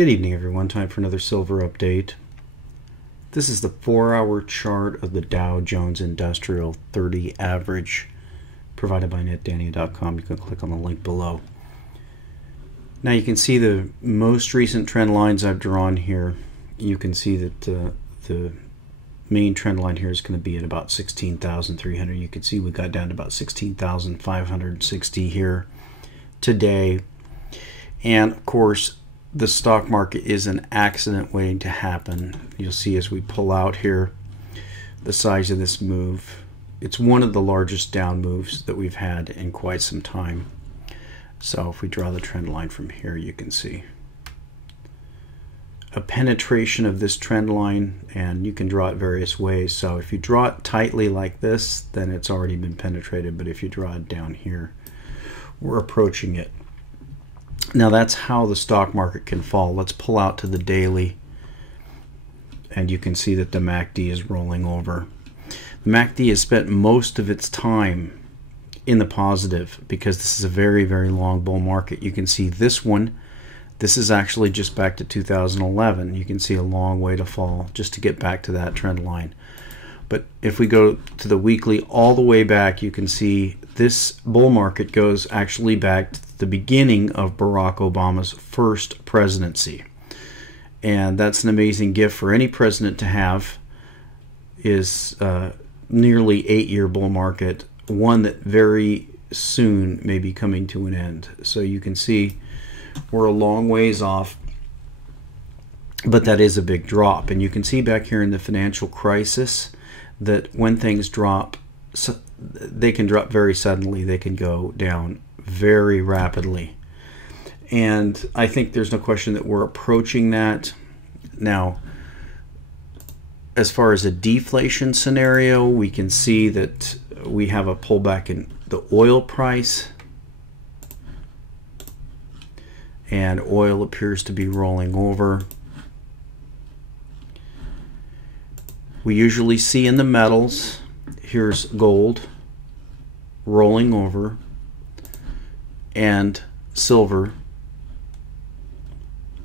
Good evening, everyone. Time for another silver update. This is the 4-hour chart of the Dow Jones Industrial 30 average provided by netdania.com. You can click on the link below. Now you can see the most recent trend lines I've drawn here. You can see that the main trend line here is going to be at about 16,300. You can see we got down to about 16,560 here today. And of course, the stock market is an accident waiting to happen. You'll see as we pull out here the size of this move. It's one of the largest down moves that we've had in quite some time. So if we draw the trend line from here, you can see a penetration of this trend line, and you can draw it various ways. So if you draw it tightly like this, then it's already been penetrated, but if you draw it down here, we're approaching it. Now that's how the stock market can fall. Let's pull out to the daily, and you can see that the MACD is rolling over. The MACD has spent most of its time in the positive because this is a very, very long bull market. You can see this one. This is actually just back to 2011. You can see a long way to fall just to get back to that trend line. But if we go to the weekly all the way back, you can see this bull market goes actually back to the beginning of Barack Obama's first presidency. And that's an amazing gift for any president to have, is nearly 8-year bull market, one that very soon may be coming to an end. So you can see we're a long ways off, but that is a big drop. And you can see back here in the financial crisis that when things drop, they can drop very suddenly. They can go down very rapidly. And I think there's no question that we're approaching that. Now, as far as a deflation scenario, we can see that we have a pullback in the oil price. And oil appears to be rolling over. We usually see in the metals, here's gold rolling over and silver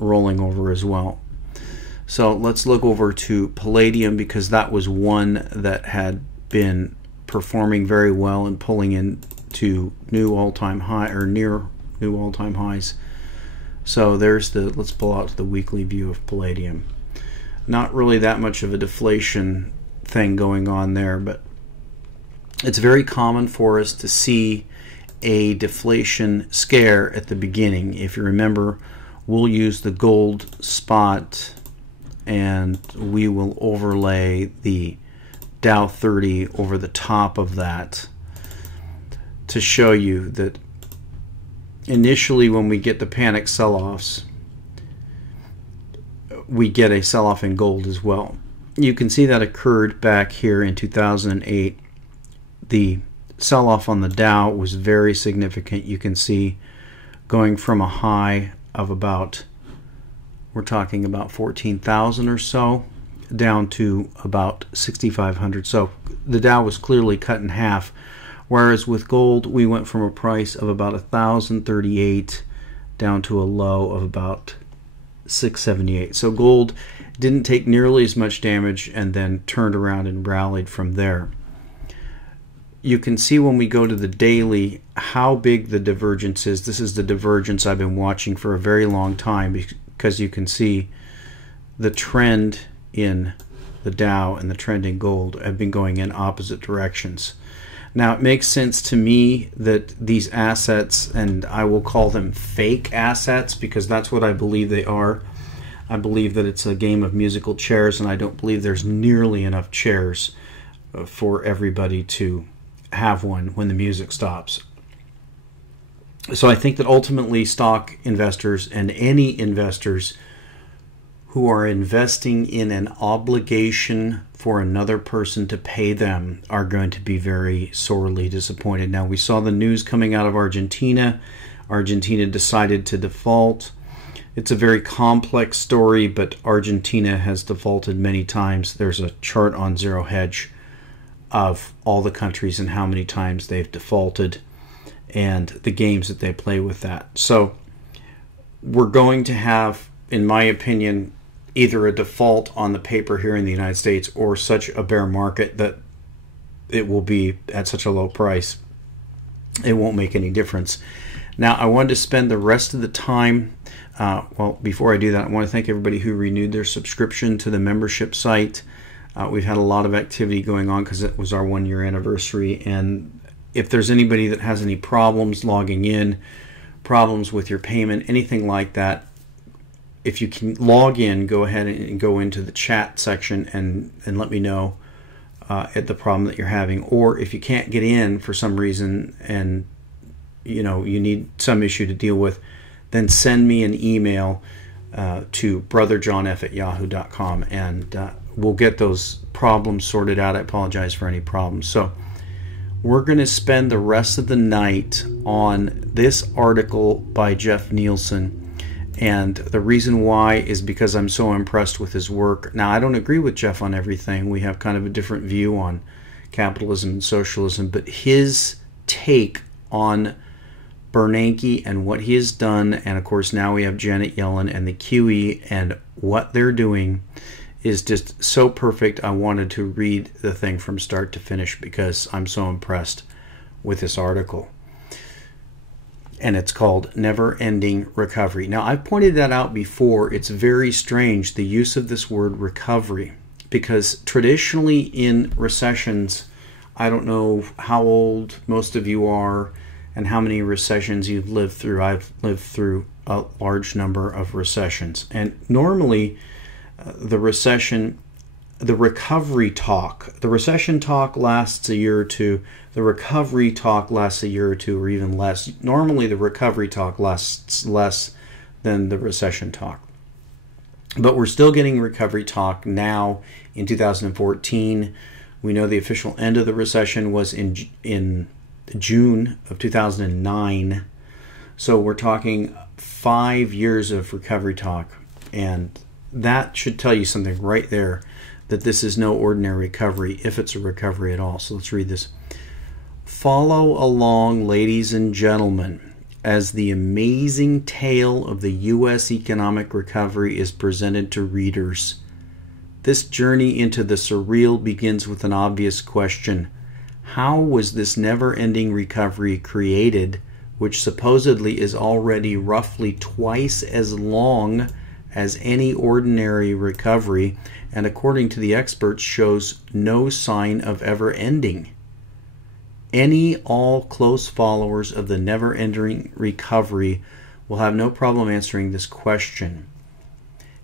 rolling over as well. So let's look over to palladium, because that was one that had been performing very well and pulling into new all-time high, or near new all-time highs. So there's the, let's pull out to the weekly view of palladium. Not really that much of a deflation thing going on there, but it's very common for us to see a deflation scare at the beginning. If you remember, we'll use the gold spot and we will overlay the Dow 30 over the top of that to show you that initially when we get the panic sell-offs, we get a sell-off in gold as well. You can see that occurred back here in 2008. The sell-off on the Dow was very significant. You can see going from a high of about, we're talking about 14,000 or so, down to about 6,500. So the Dow was clearly cut in half. Whereas with gold, we went from a price of about 1,038 down to a low of about 678. So gold didn't take nearly as much damage and then turned around and rallied from there. You can see when we go to the daily how big the divergence is. This is the divergence I've been watching for a very long time, because you can see the trend in the Dow and the trend in gold have been going in opposite directions. Now, it makes sense to me that these assets, and I will call them fake assets because that's what I believe they are. I believe that it's a game of musical chairs, and I don't believe there's nearly enough chairs for everybody to have one when the music stops. So I think that ultimately stock investors and any investors who are investing in an obligation for another person to pay them are going to be very sorely disappointed. Now, we saw the news coming out of Argentina. Argentina decided to default. It's a very complex story, but Argentina has defaulted many times. There's a chart on Zero Hedge of all the countries and how many times they've defaulted and the games that they play with that. So we're going to have in my opinion, either a default on the paper here in the United States or such a bear market that it will be at such a low price, it won't make any difference. Now, I wanted to spend the rest of the time, well, before I do that, I want to thank everybody who renewed their subscription to the membership site. We've had a lot of activity going on because it was our 1-year anniversary, and if there's anybody that has any problems logging in, problems with your payment, anything like that, if you can log in, go ahead and go into the chat section and let me know at the problem that you're having. Or if you can't get in for some reason and you need some issue to deal with, then send me an email to brotherjohnf@yahoo.com, and we'll get those problems sorted out. I apologize for any problems. So we're going to spend the rest of the night on this article by Jeff Nielsen. And the reason why is because I'm so impressed with his work. Now, I don't agree with Jeff on everything. We have kind of a different view on capitalism and socialism. But his take on Bernanke and what he has done, and of course now we have Janet Yellen and the QE and what they're doing, is just so perfect. I wanted to read the thing from start to finish because I'm so impressed with this article. And it's called Never Ending Recovery. Now, I've pointed that out before. It's very strange, the use of this word recovery, because traditionally in recessions, I don't know how old most of you are and how many recessions you've lived through. I've lived through a large number of recessions. And normally, the recession the recovery talk. The recession talk lasts a year or two. The recovery talk lasts a year or two or even less. Normally the recovery talk lasts less than the recession talk. But we're still getting recovery talk now in 2014. We know the official end of the recession was in June of 2009. So we're talking 5 years of recovery talk. And that should tell you something right there, that this is no ordinary recovery, if it's a recovery at all. So let's read this. Follow along, ladies and gentlemen, as the amazing tale of the U.S. economic recovery is presented to readers. This journey into the surreal begins with an obvious question. How was this never-ending recovery created, which supposedly is already roughly twice as long as any ordinary recovery, and according to the experts shows no sign of ever ending? All close followers of the never-ending recovery will have no problem answering this question.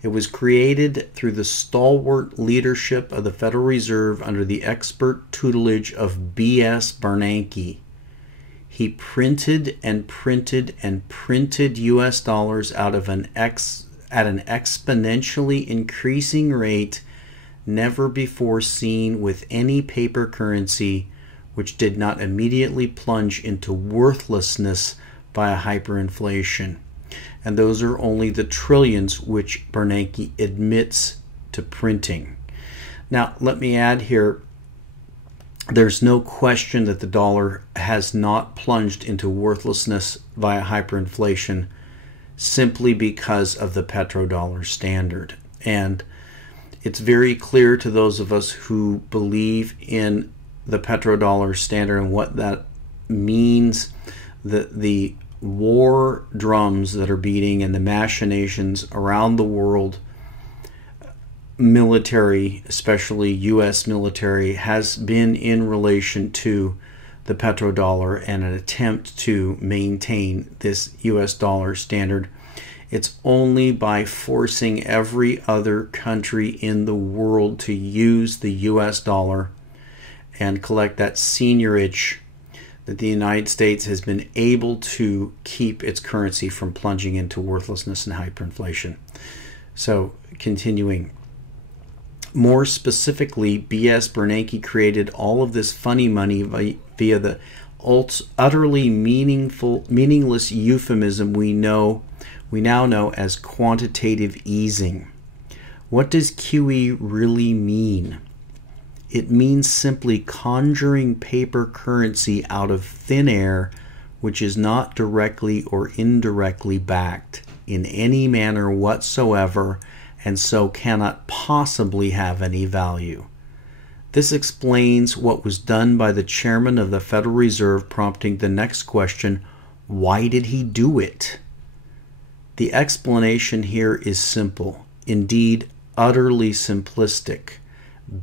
It was created through the stalwart leadership of the Federal Reserve under the expert tutelage of B.S. Bernanke. He printed and printed and printed U.S. dollars out of at an exponentially increasing rate never before seen with any paper currency, which did not immediately plunge into worthlessness by a hyperinflation. And those are only the trillions which Bernanke admits to printing. Now, let me add here, there's no question that the dollar has not plunged into worthlessness via hyperinflation simply because of the petrodollar standard. And it's very clear to those of us who believe in the petrodollar standard and what that means, that the war drums that are beating and the machinations around the world, military, especially U.S. military, has been in relation to the petrodollar and an attempt to maintain this U.S. dollar standard. It's only by forcing every other country in the world to use the U.S. dollar and collect that seigniorage that the United States has been able to keep its currency from plunging into worthlessness and hyperinflation. So, continuing. More specifically, B.S. Bernanke created all of this funny money via the utterly meaningless euphemism we now know as quantitative easing. What does QE really mean? It means simply conjuring paper currency out of thin air, which is not directly or indirectly backed. in any manner whatsoever, and so cannot possibly have any value. This explains what was done by the chairman of the Federal Reserve, prompting the next question: why did he do it? The explanation here is simple, indeed utterly simplistic.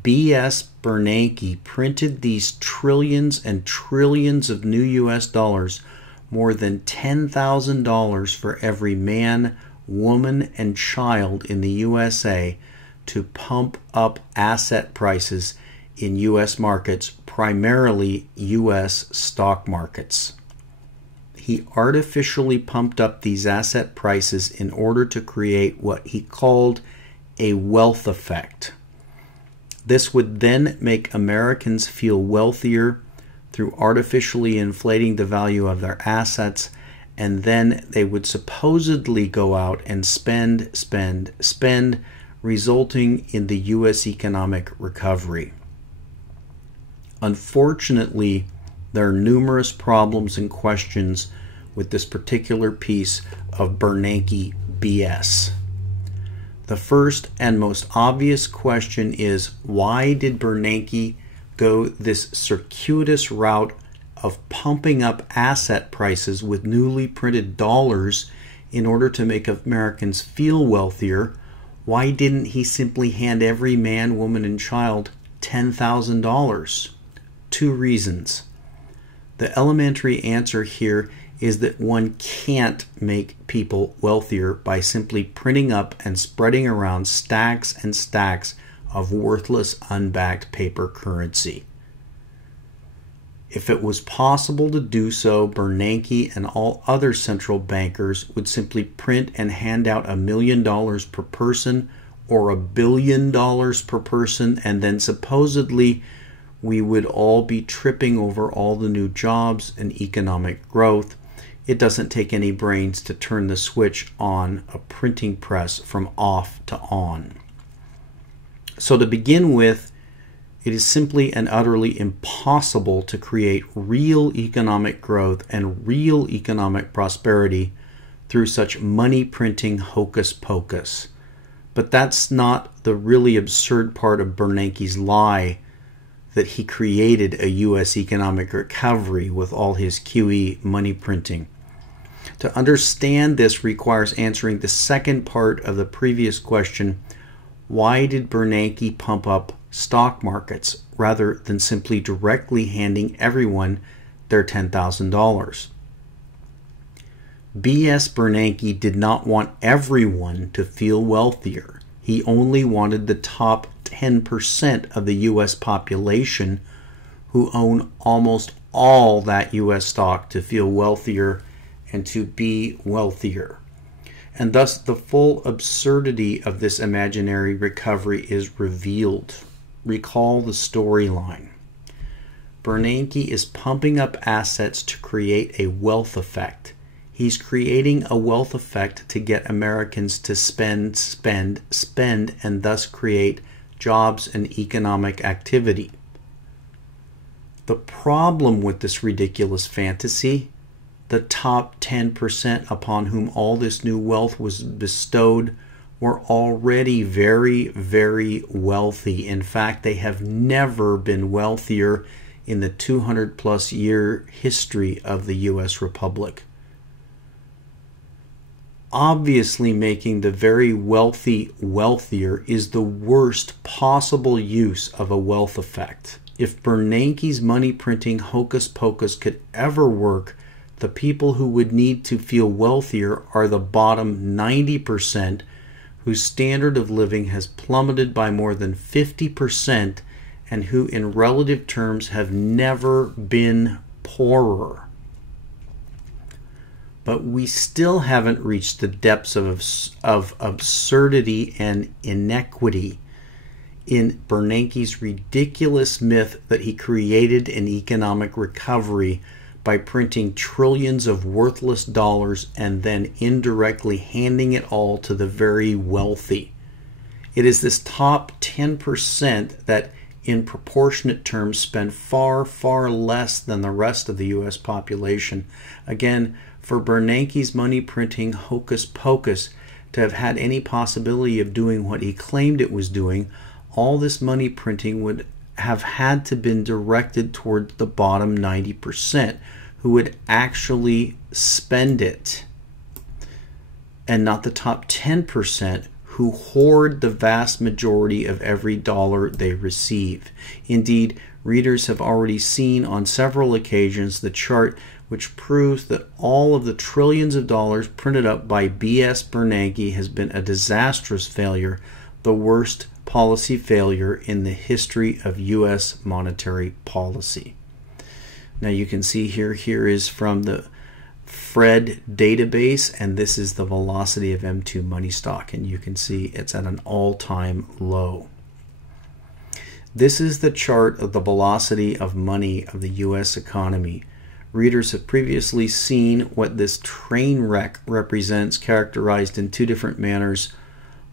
B.S. Bernanke printed these trillions and trillions of new U.S. dollars, more than $10,000 for every man, woman, and child in the USA, to pump up asset prices in U.S. markets, primarily U.S. stock markets. He artificially pumped up these asset prices in order to create what he called a wealth effect. This would then make Americans feel wealthier through artificially inflating the value of their assets, and then they would supposedly go out and spend, resulting in the U.S. economic recovery. Unfortunately, there are numerous problems and questions with this particular piece of Bernanke BS. The first and most obvious question is, why did Bernanke go this circuitous route of pumping up asset prices with newly printed dollars in order to make Americans feel wealthier? Why didn't he simply hand every man, woman, and child $10,000? Two reasons. The elementary answer here is that one can't make people wealthier by simply printing up and spreading around stacks and stacks of worthless, unbacked paper currency. If it was possible to do so, Bernanke and all other central bankers would simply print and hand out $1 million per person or $1 billion per person, and then supposedly we would all be tripping over all the new jobs and economic growth. It doesn't take any brains to turn the switch on a printing press from off to on. So to begin with, it is simply and utterly impossible to create real economic growth and real economic prosperity through such money printing hocus pocus. But that's not the really absurd part of Bernanke's lie, that he created a U.S. economic recovery with all his QE money printing. To understand this requires answering the second part of the previous question: why did Bernanke pump up stock markets rather than simply directly handing everyone their $10,000? B.S. Bernanke did not want everyone to feel wealthier. He only wanted the top 10% of the U.S. population, who own almost all that U.S. stock, to feel wealthier and to be wealthier. And thus the full absurdity of this imaginary recovery is revealed. Recall the storyline. Bernanke is pumping up assets to create a wealth effect. He's creating a wealth effect to get Americans to spend, and thus create jobs and economic activity. The problem with this ridiculous fantasy: the top 10% upon whom all this new wealth was bestowed were already very, very wealthy. In fact, they have never been wealthier in the 200-plus year history of the U.S. Republic. Obviously, making the very wealthy wealthier is the worst possible use of a wealth effect. If Bernanke's money printing hocus pocus could ever work, the people who would need to feel wealthier are the bottom 90%, whose standard of living has plummeted by more than 50%, and who in relative terms have never been poorer. But we still haven't reached the depths of absurdity and inequity in Bernanke's ridiculous myth that he created an economic recovery by printing trillions of worthless dollars and then indirectly handing it all to the very wealthy. It is this top 10% that in proportionate terms spend far, far less than the rest of the U.S. population. Again, For Bernanke's money printing hocus pocus to have had any possibility of doing what he claimed it was doing, all this money printing would have had to been directed toward the bottom 90%, who would actually spend it, and not the top 10%, who hoard the vast majority of every dollar they receive. Indeed, readers have already seen on several occasions the chart which proves that all of the trillions of dollars printed up by B.S. Bernanke has been a disastrous failure, the worst policy failure in the history of U.S. monetary policy. Now you can see here is from the Fred database, and this is the velocity of M2 money stock, and you can see it's at an all-time low. This is the chart of the velocity of money of the U.S. economy. Readers have previously seen what this train wreck represents, characterized in two different manners.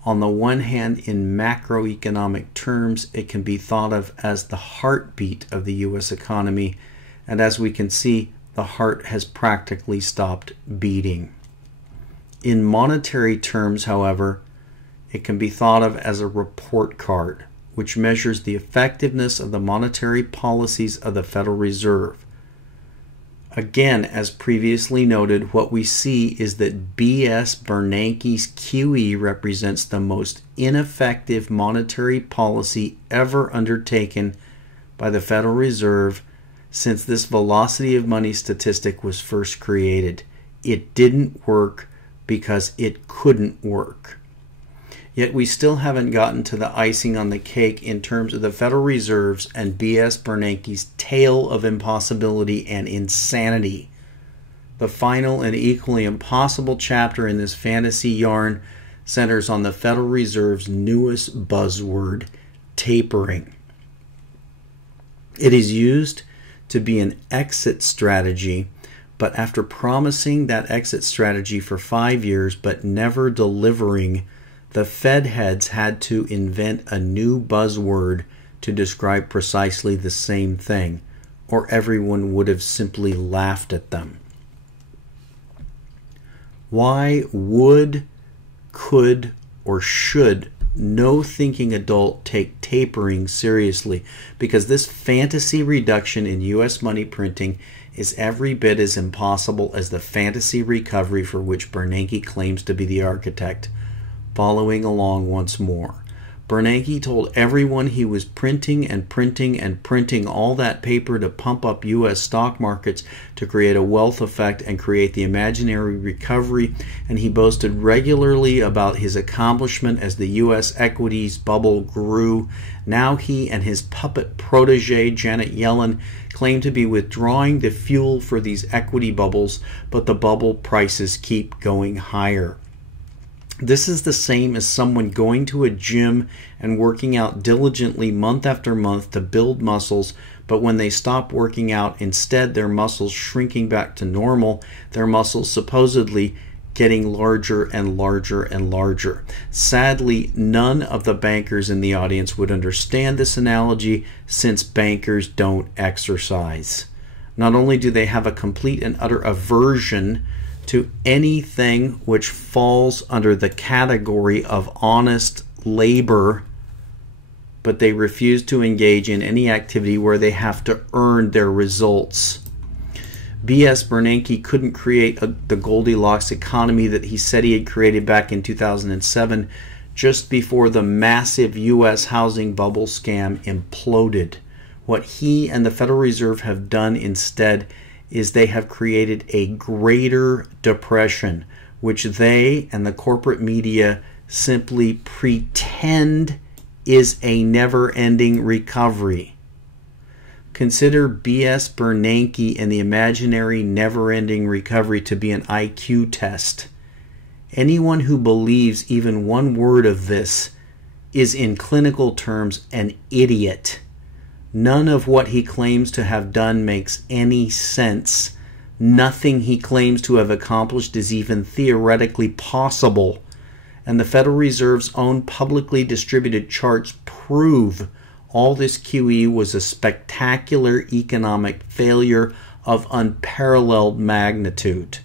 On the one hand, in macroeconomic terms, it can be thought of as the heartbeat of the U.S. economy, and as we can see, the heart has practically stopped beating. In monetary terms, however, it can be thought of as a report card, which measures the effectiveness of the monetary policies of the Federal Reserve. Again, as previously noted, what we see is that B.S. Bernanke's QE represents the most ineffective monetary policy ever undertaken by the Federal Reserve since this velocity of money statistic was first created. It didn't work because it couldn't work. Yet we still haven't gotten to the icing on the cake in terms of the Federal Reserve's and B.S. Bernanke's tale of impossibility and insanity. The final and equally impossible chapter in this fantasy yarn centers on the Federal Reserve's newest buzzword, tapering. It is used to be an exit strategy, but after promising that exit strategy for 5 years but never delivering, the Fed heads had to invent a new buzzword to describe precisely the same thing, or everyone would have simply laughed at them. Why would, could, or should no thinking adult take tapering seriously? Because this fantasy reduction in U.S. money printing is every bit as impossible as the fantasy recovery for which Bernanke claims to be the architect. Following along once more. Bernanke told everyone he was printing and printing and printing all that paper to pump up U.S. stock markets to create a wealth effect and create the imaginary recovery, and he boasted regularly about his accomplishment as the U.S. equities bubble grew. Now he and his puppet protege, Janet Yellen, claim to be withdrawing the fuel for these equity bubbles, but the bubble prices keep going higher. This is the same as someone going to a gym and working out diligently month after month to build muscles, but when they stop working out, instead their muscles shrinking back to normal, their muscles supposedly getting larger and larger and larger. Sadly, none of the bankers in the audience would understand this analogy since bankers don't exercise. Not only do they have a complete and utter aversion to anything which falls under the category of honest labor, but they refuse to engage in any activity where they have to earn their results. B.S. Bernanke couldn't create the Goldilocks economy that he said he had created back in 2007, just before the massive U.S. housing bubble scam imploded. What he and the Federal Reserve have done instead is they have created a greater depression, which they and the corporate media simply pretend is a never-ending recovery. Consider B.S. Bernanke and the imaginary never-ending recovery to be an IQ test. Anyone who believes even one word of this is in clinical terms an idiot. None of what he claims to have done makes any sense. Nothing he claims to have accomplished is even theoretically possible. And the Federal Reserve's own publicly distributed charts prove all this QE was a spectacular economic failure of unparalleled magnitude.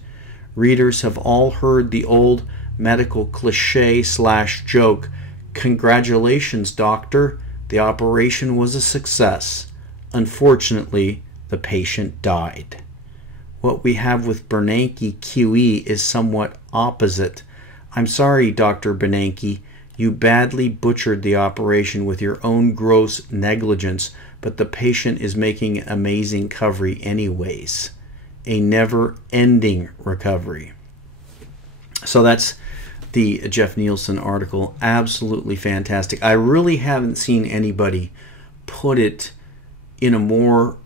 Readers have all heard the old medical cliche / joke, "Congratulations, doctor, the operation was a success. Unfortunately, the patient died." What we have with Bernanke QE is somewhat opposite. "I'm sorry, Dr. Bernanke, you badly butchered the operation with your own gross negligence, but the patient is making amazing recovery anyways." A never-ending recovery. So that's the Jeff Nielsen article. Absolutely fantastic. I really haven't seen anybody put it in a more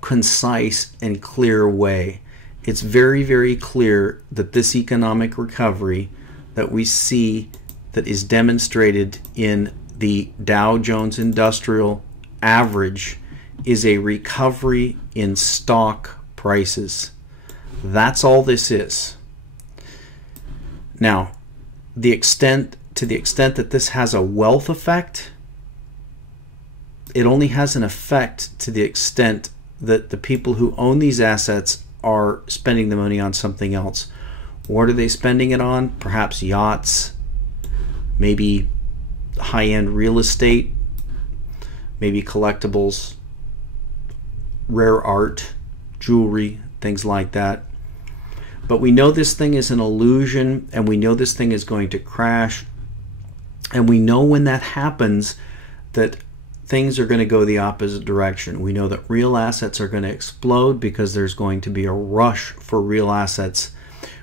concise and clear way. It's very, very clear that this economic recovery that we see, that is demonstrated in the Dow Jones Industrial Average, is a recovery in stock prices. That's all this is. Now, to the extent that this has a wealth effect, it only has an effect to the extent that the people who own these assets are spending the money on something else. What are they spending it on? Perhaps yachts, maybe high-end real estate, maybe collectibles, rare art, jewelry, things like that. But we know this thing is an illusion, and we know this thing is going to crash, and we know when that happens that things are going to go the opposite direction. We know that real assets are going to explode because there's going to be a rush for real assets.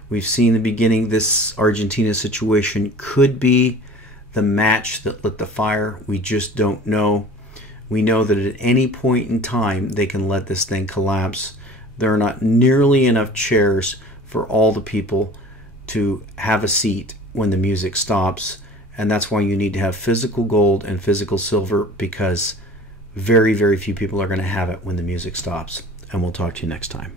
We've seen the beginning. This Argentina situation could be the match that lit the fire. We just don't know. We know that at any point in time they can let this thing collapse. There are not nearly enough chairs for all the people to have a seat when the music stops. And that's why you need to have physical gold and physical silver, because very, very few people are going to have it when the music stops. And we'll talk to you next time.